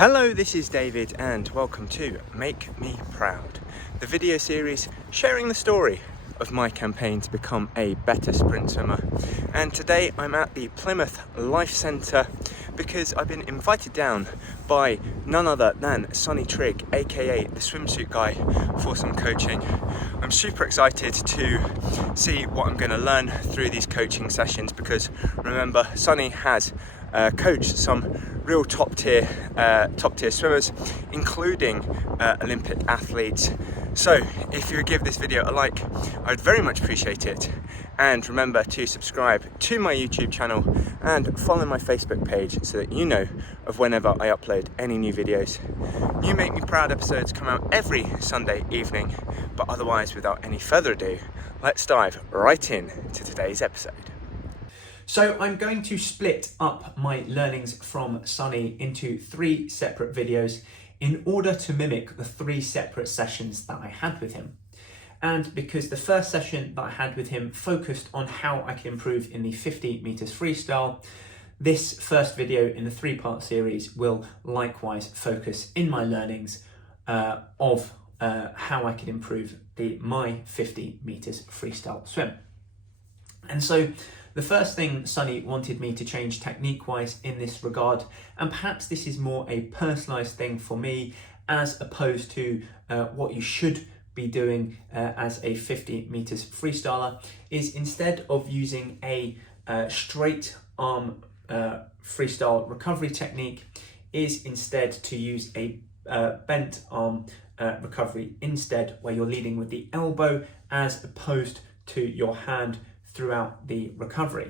Hello, this is David and welcome to Make Me Proud, the video series sharing the story of my campaign to become a better sprint swimmer. And today I'm at the Plymouth Life Centre because I've been invited down by none other than Sonny Trigg A.K.A. the swimsuit guy for some coaching. I'm super excited to see what I'm going to learn through these coaching sessions because remember, Sonny has coached some real top tier swimmers, including Olympic athletes. So if you give this video a like, I'd very much appreciate it. And remember to subscribe to my YouTube channel and follow my Facebook page so that you know of whenever I upload any new videos. New Make Me Proud episodes come out every Sunday evening, but otherwise, without any further ado, let's dive right in to today's episode. So I'm going to split up my learnings from Sonny into 3 separate videos in order to mimic the 3 separate sessions that I had with him. And because the first session that I had with him focused on how I can improve in the 50 meters freestyle, this first video in the 3-part series will likewise focus in my learnings of how I can improve my 50 meters freestyle swim. And so the first thing Sonny wanted me to change technique-wise in this regard, and perhaps this is more a personalised thing for me as opposed to what you should be doing as a 50 meters freestyler, is instead of using a straight arm freestyle recovery technique, is instead to use a bent arm recovery instead, where you're leading with the elbow as opposed to your hand throughout the recovery.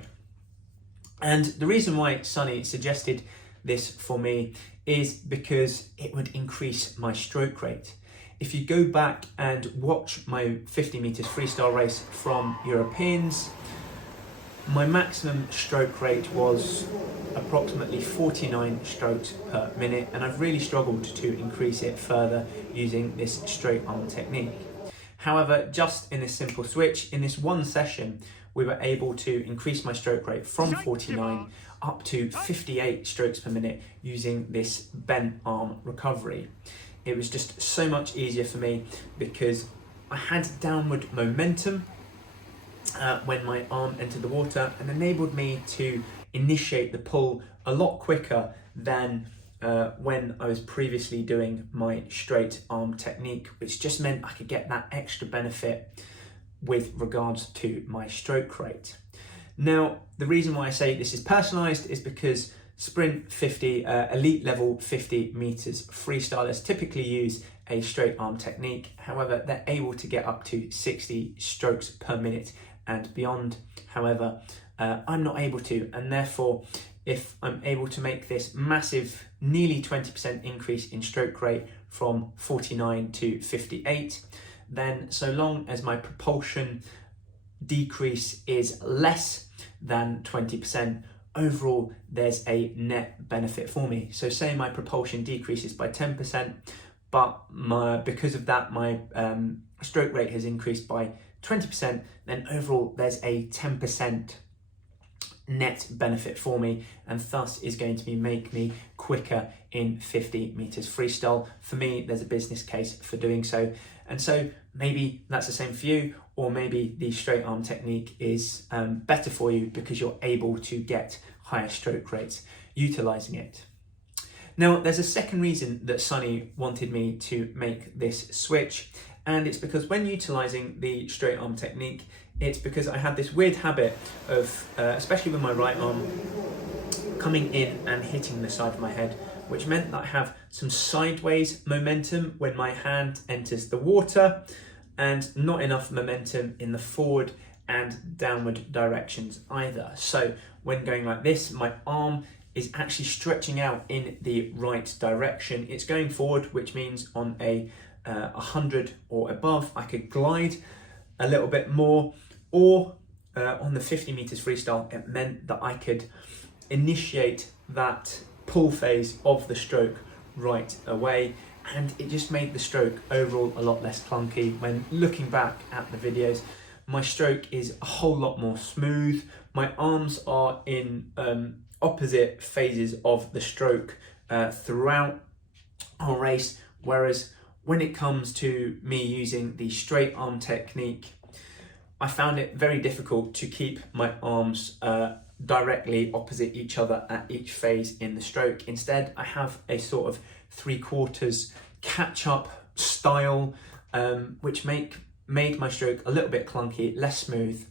And the reason why Sonny suggested this for me is because it would increase my stroke rate. If you go back and watch my 50 meters freestyle race from Europeans, my maximum stroke rate was approximately 49 strokes per minute, and I've really struggled to increase it further using this straight arm technique. However, just in this simple switch, in this one session, we were able to increase my stroke rate from 49 up to 58 strokes per minute using this bent arm recovery. It was just so much easier for me because I had downward momentum when my arm entered the water, and enabled me to initiate the pull a lot quicker than when I was previously doing my straight arm technique, which just meant I could get that extra benefit with regards to my stroke rate. Now, the reason why I say this is personalized is because sprint 50, elite level 50 meters freestylers typically use a straight arm technique. However, they're able to get up to 60 strokes per minute and beyond. However, I'm not able to, and therefore, if I'm able to make this massive, nearly 20% increase in stroke rate from 49 to 58, then so long as my propulsion decrease is less than 20%, overall there's a net benefit for me. So say my propulsion decreases by 10%, but because of that my stroke rate has increased by 20%, then overall there's a 10% net benefit for me, and thus is going to make me quicker in 50 meters freestyle. For me, there's a business case for doing so. And so maybe that's the same for you, or maybe the straight arm technique is better for you because you're able to get higher stroke rates utilizing it. Now, there's a second reason that Sonny wanted me to make this switch, and it's because when utilizing the straight arm technique, it's because I had this weird habit of, especially with my right arm, coming in and hitting the side of my head, which meant that I have some sideways momentum when my hand enters the water and not enough momentum in the forward and downward directions either. So when going like this, my arm is actually stretching out in the right direction. It's going forward, which means on a 100 or above, I could glide a little bit more, or on the 50 meters freestyle, it meant that I could initiate that pull phase of the stroke right away, and it just made the stroke overall a lot less clunky. When looking back at the videos, my stroke is a whole lot more smooth. My arms are in opposite phases of the stroke throughout on race. Whereas when it comes to me using the straight arm technique, I found it very difficult to keep my arms directly opposite each other at each phase in the stroke. Instead, I have a sort of 3/4 catch-up style, which made my stroke a little bit clunky, less smooth,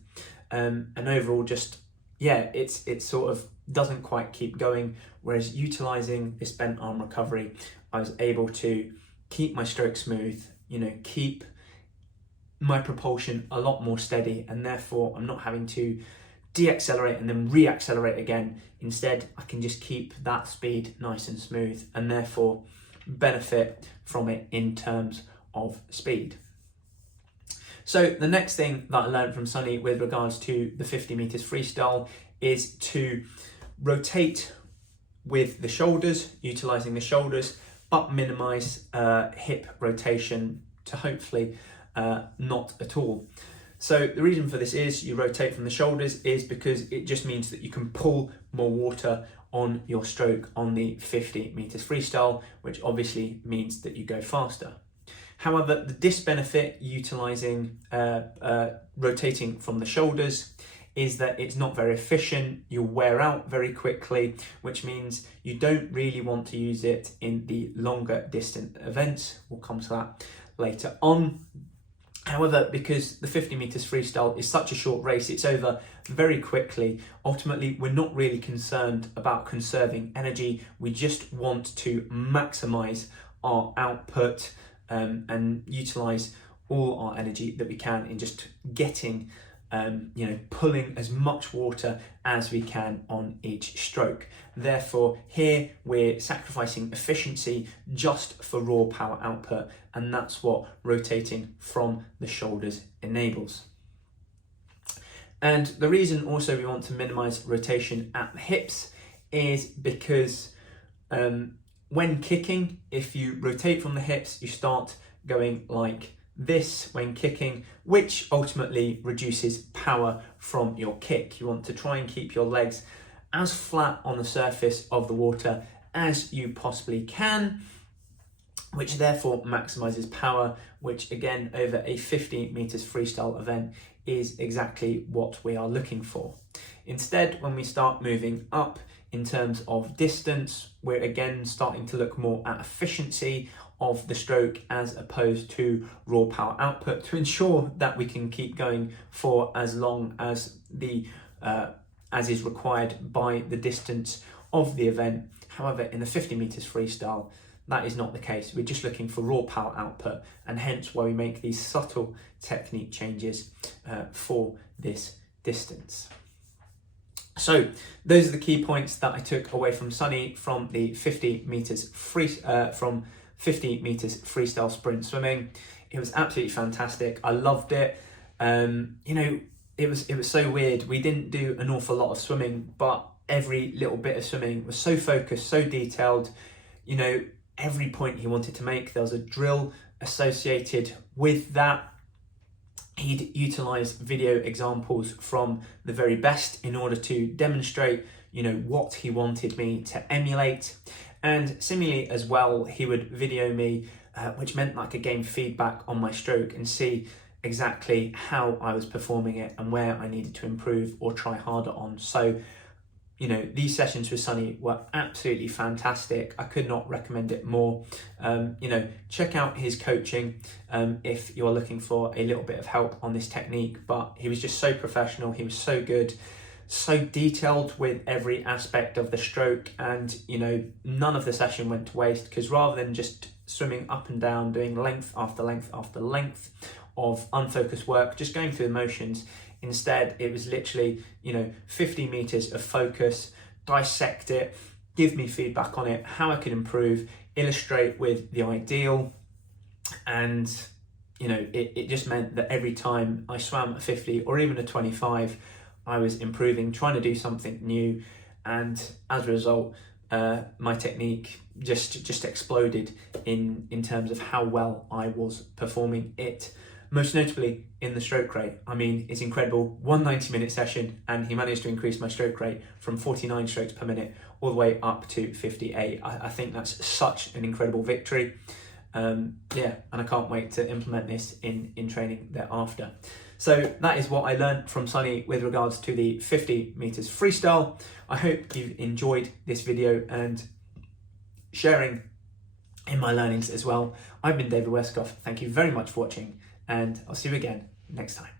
and overall just, yeah, it sort of doesn't quite keep going. Whereas utilising this bent arm recovery, I was able to keep my stroke smooth, keep my propulsion a lot more steady, and therefore I'm not having to de-accelerate and then re-accelerate again. Instead, I can just keep that speed nice and smooth, and therefore benefit from it in terms of speed. So the next thing that I learned from Sonny with regards to the 50 meters freestyle is to rotate with the shoulders, utilizing the shoulders, but minimize hip rotation to hopefully not at all. So the reason for this is you rotate from the shoulders is because it just means that you can pull more water on your stroke on the 50 meters freestyle, which obviously means that you go faster. However, the disbenefit utilizing rotating from the shoulders is that it's not very efficient. You'll wear out very quickly, which means you don't really want to use it in the longer distant events. We'll come to that later on. However, because the 50 meters freestyle is such a short race, it's over very quickly. Ultimately, we're not really concerned about conserving energy. We just want to maximize our output and utilize all our energy that we can in just getting, pulling as much water as we can on each stroke. Therefore, here we're sacrificing efficiency just for raw power output, and that's what rotating from the shoulders enables. And the reason also we want to minimize rotation at the hips is because when kicking, if you rotate from the hips, you start going like this when kicking, which ultimately reduces power from your kick. You want to try and keep your legs as flat on the surface of the water as you possibly can, which therefore maximizes power, which again, over a 50 meters freestyle event is exactly what we are looking for. Instead, when we start moving up in terms of distance, we're again starting to look more at efficiency of the stroke as opposed to raw power output to ensure that we can keep going for as long as as is required by the distance of the event. However, in the 50 meters freestyle, that is not the case. We're just looking for raw power output, and hence why we make these subtle technique changes for this distance. So those are the key points that I took away from Sonny from the 50 meters freestyle sprint swimming. It was absolutely fantastic. I loved it. It was so weird. We didn't do an awful lot of swimming, but every little bit of swimming was so focused, so detailed. Every point he wanted to make, there was a drill associated with that. He'd utilize video examples from the very best in order to demonstrate, what he wanted me to emulate. And similarly as well, he would video me, which meant that I could gain feedback on my stroke and see exactly how I was performing it and where I needed to improve or try harder on. So, these sessions with Sonny were absolutely fantastic. I could not recommend it more. Check out his coaching if you're looking for a little bit of help on this technique. But he was just so professional. He was so good, so detailed with every aspect of the stroke. And, none of the session went to waste, because rather than just swimming up and down, doing length after length after length of unfocused work, just going through the motions, instead, it was literally, 50 meters of focus, dissect it, give me feedback on it, how I could improve, illustrate with the ideal. And, it just meant that every time I swam a 50 or even a 25, I was improving, trying to do something new. And as a result, my technique just exploded in terms of how well I was performing it. most notably in the stroke rate. I mean, it's incredible. One 90-minute session, and he managed to increase my stroke rate from 49 strokes per minute all the way up to 58. I think that's such an incredible victory. Yeah, and I can't wait to implement this in training thereafter. So that is what I learned from Sonny with regards to the 50 meters freestyle. I hope you've enjoyed this video and sharing in my learnings as well. I've been David Westcough. Thank you very much for watching, and I'll see you again next time.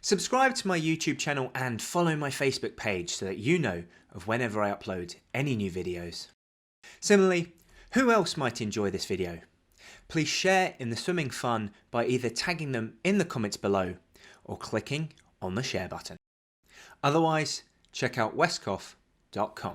Subscribe to my YouTube channel and follow my Facebook page so that you know of whenever I upload any new videos. Similarly, who else might enjoy this video? Please share in the swimming fun by either tagging them in the comments below or clicking on the share button. Otherwise, check out westcough.com.